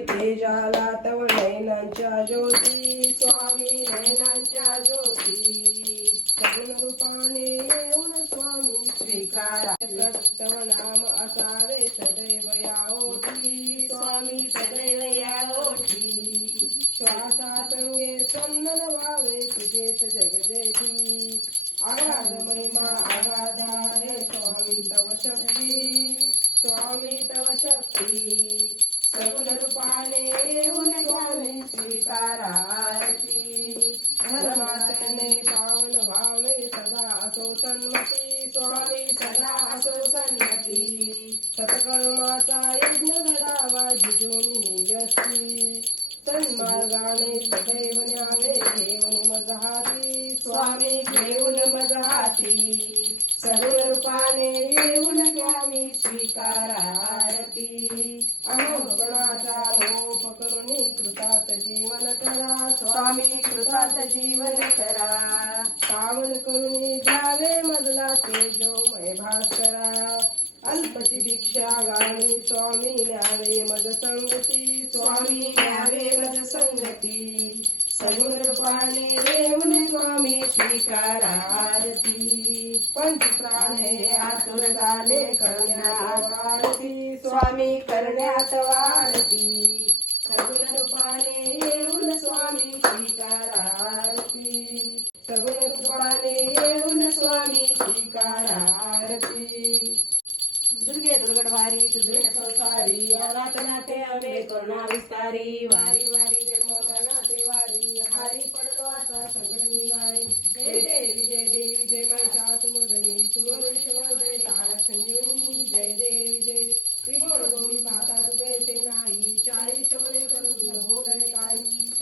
तेजाला तव ज्योती स्वामी ज्योती. रूपाने येऊन स्वामी स्वीकारा. तव नाम असावे सदैव या ओठी स्वामी सदैव या ओठी श्वासा संगे संदन व्हावे तुझेच जगजेठी आगाध महिमा स्वामी तव शक्ती. स्वामी तव शक्ती. सगुण रूपाने उन स्वामी स्वीकाराची धर्मासने पावन व्हावे सदा असो सन्मती. स्वामी सदा असो सन्मती. सत्कर्माचा यज्ञ घडावा जिजोनी यशी सन्मार्गाने सदैव न्यावे घेऊन मज हाती स्वामी घेऊन मज हाती सगुण रूपाने येऊन स्वामी स्वामी जीवन करा. पावन करून द्यावे मजला तेजोमय भास्करा. अल्पची भिक्षा गाणी स्वामी न्यावे मज संगती. स्वामी न्यावे मज संगती. सगुण रूपाने येऊन स्वामी स्वीकारारती पंच प्राण हे आतुर झाले करण्यात आरती. स्वामी करण्यात आरती. सगुण रूपाने येऊन स्वामी स्वीकारारती सगुण रूपाने येऊन स्वामी स्वीकारारती दुर्गे दुर्गडवारी तुझे संसारी अनाथ नाते अमे करुणा विस्तारी. वारी वारी जन्म मरणाते वारी. हारी पडलो आता संकट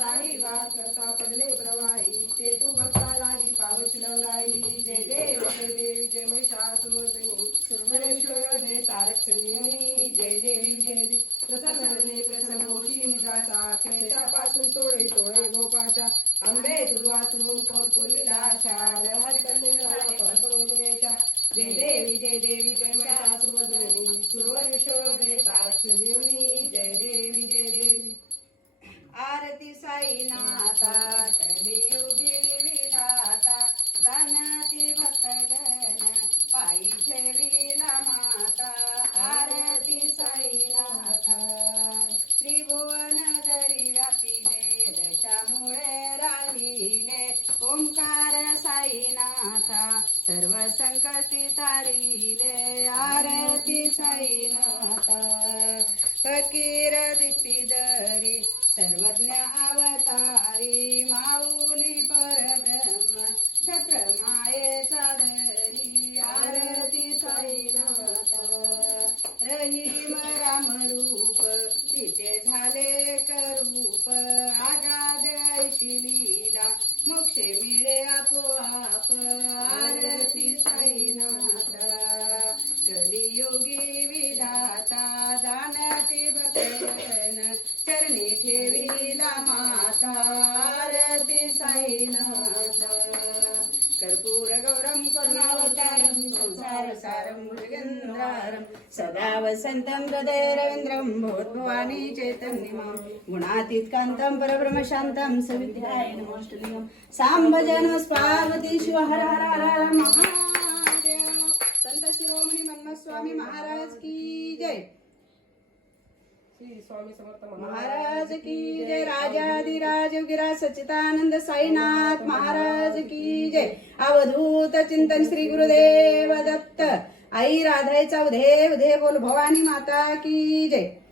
साई गात करता पडले प्रवाही ते तू भक्ता लागी पावशिल लाही जय देव जय देव जय महिषासुमर्दनी सुरवरेश्वर जय तारक संजीवनी जय देवी जय. देवी प्रसन्न हरणे प्रसन्न होशी निजाचा. खेळापासून तोडे तोडे गोपाचा. आंबे तुझवाचून कोण पुरीला आशा. हरी कन्या परपरोगुलेशा जय देवी जय देवी जय महिषासुमर्दनी सुरवर जय तारक संजीवनी जय देवी आरती साईनाथा कलियुगी विधाता दानाती भक्तगण पायी ठेविला माता आरती साईनाथा. त्रिभुवन जरी व्यापिले दशामुळे राहिले ओंकार साईनाथा सर्व संकटी तारिले आरती साईनाथा. फकीर दीप्ती सर्वज्ञ अवतारी माऊली परब्रह्म छत्र मायेचा धरी आरती रहीम राम रूप तिचे झाले करूप. आगाध ऐशी लीला मोक्ष मिळे आपोआप. आरती साईनाथ. साईनाथ कर्पूर गौरम करुणावतारं संसार सारं मृगेन्द्रारं सदा वसन्तं हृदय रवीन्द्रं भवद्भवानी चैतन्यमां गुणातीत कान्तं परब्रह्मशान्तं सविद्याय नमोऽष्टलिंगं साम्भजन पार्वती शिव हर हर हर हर महादेव. संत शिरोमणी मन्मस्वामी महाराज की जय. श्री स्वामी समर्थ महाराज की जय राजाधिराज गिरा सच्चिदानंद साईनाथ महाराज की जय. अवधूत चिंतन श्री गुरुदेव दत्त. आई राधाईचा उदे उदे बोल भवानी माता की जय.